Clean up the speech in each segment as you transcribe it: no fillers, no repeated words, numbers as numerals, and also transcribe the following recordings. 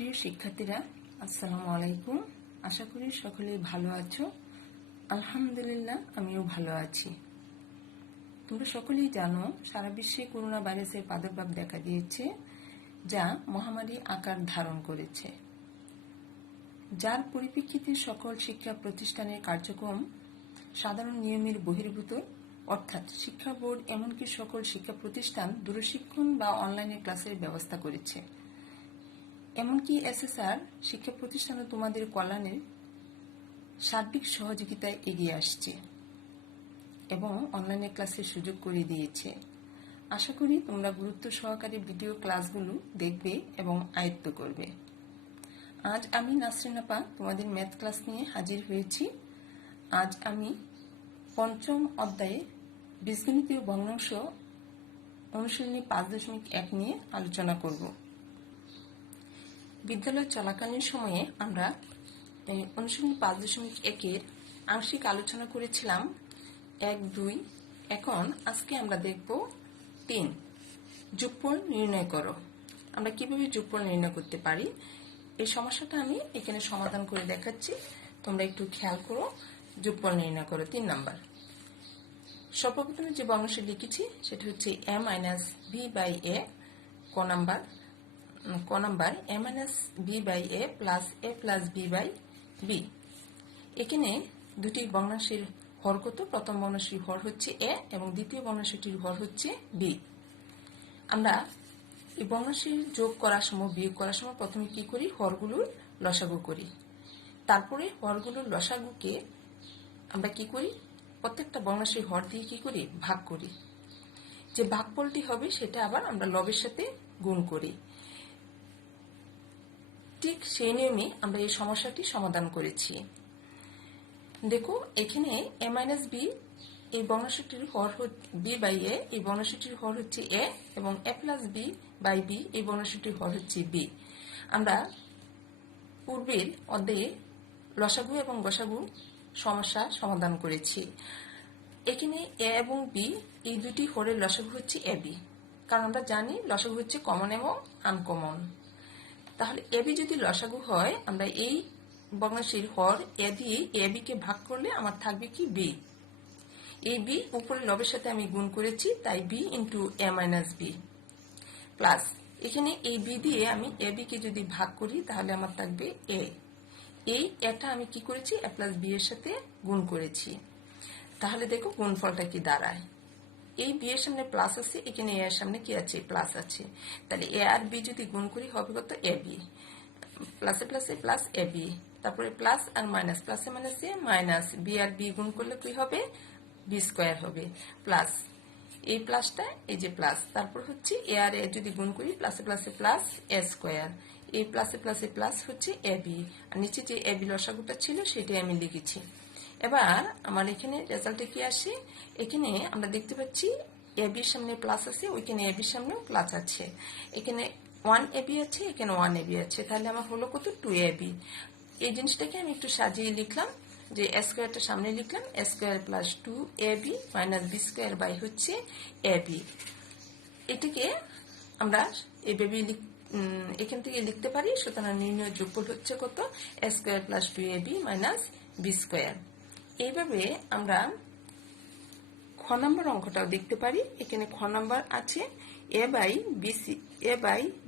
প্রিয় শিক্ষার্থীরা, আসসালামু আলাইকুম। আশা করি সকলেই ভালো আছো। আলহামদুলিল্লাহ, আমিও ভালো আছি। তোমরা সকলেই জানো, সারা বিশ্বে করোনা ভাইরাসের প্রাদুর্ভাব দেখা দিয়েছে, যা মহামারী আকার ধারণ করেছে, যার পরিপ্রেক্ষিতে সকল শিক্ষা প্রতিষ্ঠানের কার্যক্রম সাধারণ নিয়মের বহির্ভূত, অর্থাৎ শিক্ষা বোর্ড এমনকি সকল শিক্ষা প্রতিষ্ঠান দূরশিক্ষণ বা অনলাইনে ক্লাসের ব্যবস্থা করেছে। এমনকি এসএসআর শিক্ষা প্রতিষ্ঠানও তোমাদের কল্যাণের সার্বিক সহযোগিতায় এগিয়ে আসছে এবং অনলাইনে ক্লাসের সুযোগ করে দিয়েছে। আশা করি তোমরা গুরুত্ব সহকারে ভিডিও ক্লাসগুলো দেখবে এবং আয়ত্ত করবে। আজ আমি নাসরিন আপা তোমাদের ম্যাথ ক্লাস নিয়ে হাজির হয়েছি। আজ আমি পঞ্চম অধ্যায়ে বীজগণিতীয় ভগ্নাংশ অনুশীলনী 5.1 নিয়ে আলোচনা করব। বিদ্যালয় চলাকালীন সময়ে আমরা অনুশীলনী 5.1-এর আংশিক আলোচনা করেছিলাম 1, 2। এখন আজকে আমরা দেখব 3, যোগফল নির্ণয় করো। আমরা কিভাবে যোগফল নির্ণয় করতে পারি এই সমস্যাটা আমি এখানে সমাধান করে দেখাচ্ছি। তোমরা একটু খেয়াল করো। যোগফল নির্ণয় করো 3 নাম্বার। সর্বপ্রথমে যে ভগ্নাংশ লিখেছি সেটা হচ্ছে a - b / a। ক number a - b / a plus a plus b / b। এখানে দুটি ভগ্নাংশের হর কত? প্রথম ভগ্নাংশের হর হচ্ছে a এবং দ্বিতীয় ভগ্নাংশটির হর হচ্ছে b। আমরা এই ভগ্নাংশের যোগ করার সময়, বিয়োগ করার সময় প্রথমে কি করি? হরগুলোর লসাগু করি। তারপরে হরগুলোর লসাগুকে আমরা কি করি? প্রত্যেকটা ভগ্নাংশের হর দিয়ে কি করি? ভাগ করি। যে ভাগফলটি হবে সেটা আবার আমরা লবের সাথে গুণ করি। ঠিক সেই নিয়মে আমরা এই সমস্যাটি সমাধান করেছি। দেখো, এখানে a - b এই ভগ্নাংশটির হর b / a, এই ভগ্নাংশটির হর হচ্ছে a এবং a প্লাস b / b এই ভগ্নাংশটির হর হচ্ছে b। আমরা পূর্বের অধ্যায়ে লসাগু এবং গসাগু সমস্যা সমাধান করেছি। এখানে a এবং b এই দুটি হরের লসাগু হচ্ছে ab, কারণ আমরা জানি লসাগু হচ্ছে কমন এবং আনকমন। তাহলে ab যদি লসাগু হয়, আমরা এই ভগ্নাংশের হর a দিয়ে ab কে ভাগ করলে আমার থাকবে কি? b। এই b উপরে লবের সাথে আমি গুণ করেছি, তাই b into a - b plus এখানে এই b দিয়ে আমি ab কে যদি ভাগ করি তাহলে আমার থাকবে a। এই এটা আমি কি করেছি? a প্লাস b এর সাথে গুণ করেছি। তাহলে দেখো গুণফলটা কি দাঁড়ায়। এই b এর সামনে প্লাস আছে, এখানে a এর সামনে কি আছে? প্লাস আছে। তাহলে a আর b যদি গুণ করি হবে কত? ab। প্লাসে প্লাসে প্লাস ab, তারপরে প্লাস আর মাইনাস, প্লাসে মাইনাসে মাইনাস, b আর b গুণ করলে কি হবে? b স্কয়ার হবে। প্লাস এই প্লাসটা এই যে প্লাস, তারপর হচ্ছে a আর a যদি গুণ করি প্লাসে প্লাসে প্লাস a স্কয়ার। এই প্লাসে প্লাসে প্লাস হচ্ছে ab, আর নিচে যে ab লসাগুটা ছিল সেটাই আমি লিখেছি। এবার আমার এখানে রেজাল্টে কি আসে? এখানে আমরা দেখতে পাচ্ছি ab এর সামনে প্লাস আছে, ওইখানে ab এর সামনেও প্লাস আছে। এখানে 1ab আছে, এখানে 1ab আছে, তাহলে আমার হলো কত? 2ab। এই জিনিসটাকে আমি একটু সাজিয়ে লিখলাম, যে a স্কয়ারটা সামনে লিখলাম, a square plus 2ab minus b square by হচ্ছে ab। এটাকে আমরা এভাবে এখান থেকে লিখতে পারি। সুতরাং নির্ণয় যোগফল হচ্ছে কত? a square plus 2ab minus b square. এইভাবে আমরা খ নম্বর অঙ্কটাও দেখতে পারি। এখানে খ নম্বর আছে a by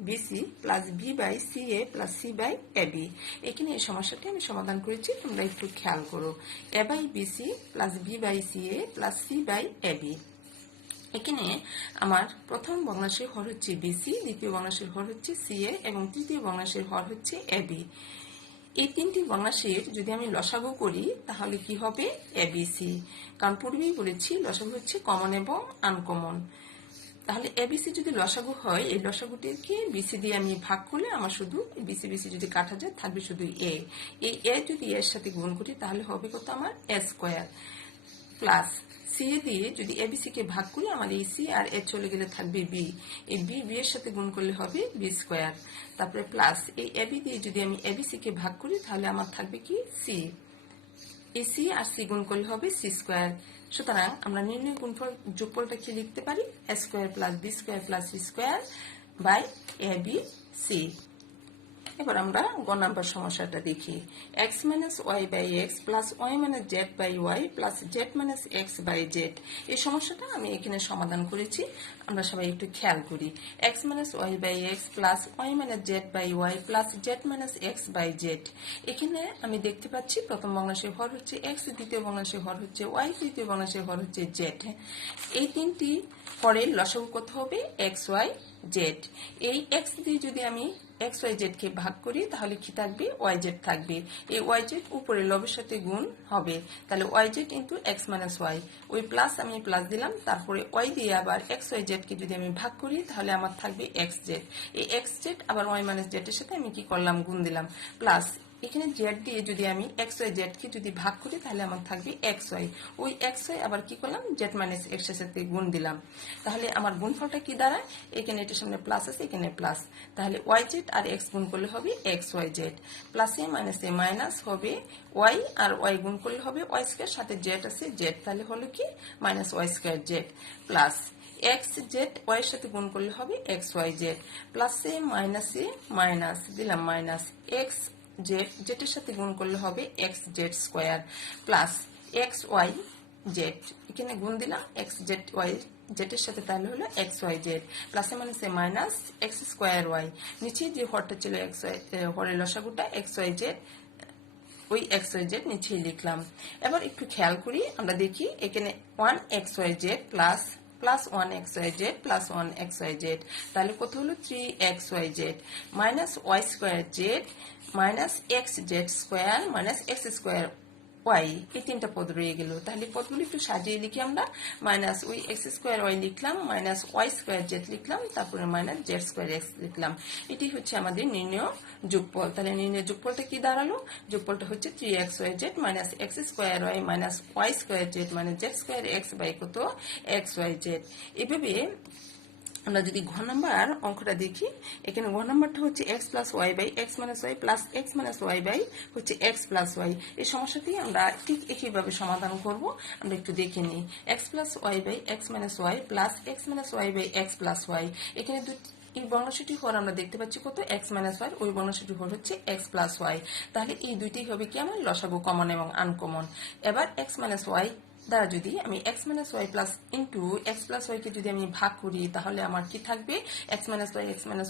BC plus b by CA plus C by AB. এখানে এই সমস্যাটি আমি সমাধান করেছি, তোমরা একটু খেয়াল করো। a by BC plus b by CA plus C by AB. এখানে আমার প্রথম ভগ্নাংশের হর হচ্ছে বিসি, দ্বিতীয় ভগ্নাংশের হর হচ্ছে সিএ এবং তৃতীয় ভগ্নাংশের হর হচ্ছে এবি। এই তিনটি ভগ্নাংশের যদি আমি লসাগু করি তাহলে কি হবে? এবিসি। কারণ পূর্বেই বলেছি লসাগু হচ্ছে কমন এবং আনকমন। তাহলে এবিসি যদি লসাগু হয়, এই লসাগুটিকে বিসি দিয়ে আমি ভাগ করলে আমার শুধু বিসি বিসি যদি কাটা যায় থাকবে শুধু এ। এই এ যদি এর সাথে গুণ করি তাহলে হবে কত? আমার এ স্কয়ার প্লাস সি দিয়ে যদি এবিসি কে ভাগ করি আমার এই সি আর এ চলে গেলে থাকবে বি। এই বি বি এর সাথে গুণ করলে হবে বি স্কয়ার। তারপরে প্লাস এই এবি দিয়ে যদি আমি এবিসি কে ভাগ করি তাহলে আমার থাকবে কি? সি। এই সি আর সি গুণ করলে হবে সি স্কয়ার। সুতরাং আমরা নির্ণয় গুণফল যোগফলটা কি লিখতে পারি? A square plus B square plus C square by A B C. এবার আমরা গ নাম্বার সমস্যাটা দেখি। x minus Y by X plus Y minus Z by Y plus Z minus X by Z. এই সমস্যাটা আমি এখানে সমাধান করেছি, আমরা সবাই একটু খেয়াল করি। x minus Y by X plus Y minus Z by Y plus Z minus X by Z. এখানে আমি দেখতে পাচ্ছি প্রথম ভগ্নাংশের হর হচ্ছে x, দ্বিতীয় ভগ্নাংশের হর হচ্ছে y, তৃতীয় ভগ্নাংশের হর হচ্ছে z। এই তিনটি হরের লসাগু কত হবে? x, y, z। এই x দিয়ে যদি আমি x, y, z কে ভাগ করি তাহলে কি থাকবে? y, z থাকবে। এই y, z উপরে লবের সাথে গুণ হবে, তাহলে y, z into x minus y। ওই প্লাস আমি প্লাস দিলাম, তারপরে y দিয়ে আবার x, y, z কে যদি আমি ভাগ করি তাহলে আমার থাকবে x, z। এই x, z আবার y মাইনাস z এর সাথে আমি কি করলাম? গুণ দিলাম, প্লাস এখানে z দিয়ে যদি আমি x, y, z কে যদি ভাগ করি তাহলে আমার থাকবে x, y। ওই x, y আবার কি করলাম? z মাইনাস x এর সাথে গুণ দিলাম, তাহলে আমার গুণফলটা কি দাঁড়ায়? এখানে এটার সামনে প্লাস আছে, এখানে প্লাস, তাহলে y, z আর x গুণ করলে হবে x, y, z। প্লাস এ মাইনাস হবে y, আর y গুণ করলে হবে y স্কয়ার, সাথে z আছে z, তাহলে হলো কি? Minus y square z plus x, z y এর সাথে গুণ করলে হবে x, y, z। প্লাস এ মাইনাস দিলাম, মাইনাস x, z এর সাথে গুণ করলে হবে x, z square plus x, y, z। এখানে গুণ দিলাম x, z, y, z এর সাথে, তাহলে হলো x, y, z প্লাসে মাইনাস x স্কয়ার y। নিচে যে হরটা ছিল x, y, হরের লসাগুটা x, y, z, ওই x, y, z নিচেই লিখলাম। এবার একটু খেয়াল করি, আমরা দেখি এখানে 1x, y, z plus 1x, y, z plus 1x, y, z, তাহলে কত হলো? 3x, y, z minus y square z minus x, z square minus x square y। এই তিনটা পদ রয়ে গেল, তাহলে পদগুলি একটু সাজিয়ে লিখি আমরা। মাইনাস ওই x স্কয়ার y লিখলাম, মাইনাস y স্কয়ার z লিখলাম, তারপরে মাইনাস z স্কয়ার x লিখলাম। এটি হচ্ছে আমাদের নির্ণয় যোগফল। তাহলে নির্ণয় যোগফলটা কি দাঁড়ালো? যোগফলটা হচ্ছে 3x, y, z minus x square y minus y square z minus z square x by কত? x, y, z। এভাবে আমরা যদি ঘ নাম্বার অঙ্কটা দেখি, এখানে ঘ নাম্বারটা হচ্ছে x plus Y by X minus Y plus X minus Y by হচ্ছে এক্স প্লাস ওয়াই। এই সমস্যাটি আমরা ঠিক একইভাবে সমাধান করব, আমরা একটু দেখে নিই। X plus Y by X minus Y plus X minus Y by X plus Y. এখানে এই বর্ণসূচির হর আমরা দেখতে পাচ্ছি কত? x মাইনাস ওয়াই, ওই বর্ণসূচির হর হচ্ছে x প্লাস ওয়াই। তাহলে এই দুইটি হবে কি আমার? লসাগু কমন এবং আনকমন। এবার x মাইনাস ওয়াই দ্বারা যদি আমি x minus Y plus into X plus Y কে যদি আমি ভাগ করি তাহলে আমার কি থাকবে? x মাইনাস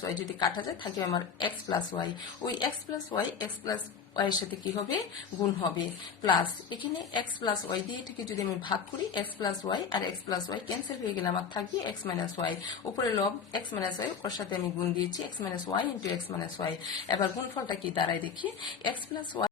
ওয়াই যদি কাটা যায় থাকবে আমার x প্লাস ওয়াই। ওই x plus Y X plus Y এর সাথে কি হবে? গুণ হবে, প্লাস এখানে x প্লাস ওয়াই দিয়ে এটাকে যদি আমি ভাগ করি x প্লাস ওয়াই আর x প্লাস ওয়াই ক্যান্সেল হয়ে গেলে আমার থাকবে x মাইনাস ওয়াই। উপরে লব x মাইনাস ওয়াই, ওর সাথে আমি গুণ দিয়েছি x minus Y into x minus Y. এবার গুণফলটা কি দাঁড়ায় দেখি, x প্লাস ওয়াই